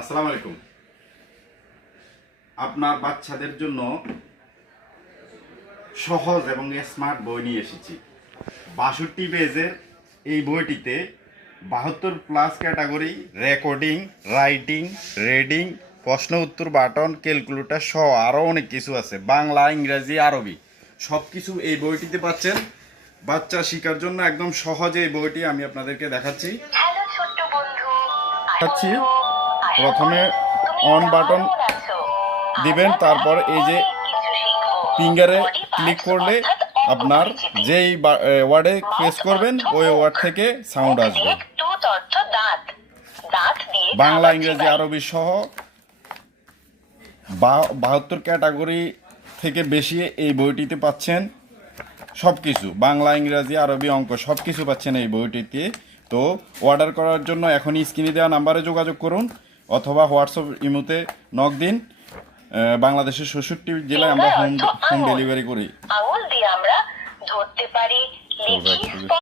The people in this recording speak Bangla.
আসসালামু আলাইকুম। আপনার বাচ্চাদের জন্য সহজ এবং স্মার্ট বই নিয়ে এসেছি। ৬২ পেজের এই বইটিতে ৭২+ ক্যাটাগরি, রেকর্ডিং, রাইটিং, রিডিং, প্রশ্ন উত্তর বাটন, ক্যালকুলেটর সহ আরও অনেক কিছু আছে। বাংলা, ইংরেজি, আরবি সব কিছু এই বইটিতে পাচ্ছেন। বাচ্চা শেখার জন্য একদম সহজে এই বইটি আমি আপনাদেরকে দেখাচ্ছি। প্রথমে অন বাটন দিবেন, তারপর এই যে ফিঙ্গারে ক্লিক করলে আপনার যেই ওয়ার্ডে প্রেস করবেন ওই ওয়ার্ড থেকে সাউন্ড আসবে। বাংলা, ইংরেজি, আরবি সহ ৭২ ক্যাটাগরি থেকে বেশি এই বইটিতে পাচ্ছেন। সব কিছু বাংলা, ইংরেজি, আরবি, অঙ্ক সব কিছু পাচ্ছেন এই বইটিতে। তো অর্ডার করার জন্য এখনই স্ক্রিনে দেওয়া নাম্বারে যোগাযোগ করুন অথবা হোয়াটসঅ্যাপ ইমোতে নক দিন। বাংলাদেশের ৬৬ জেলায় আমরা হোম ডেলিভারি করি।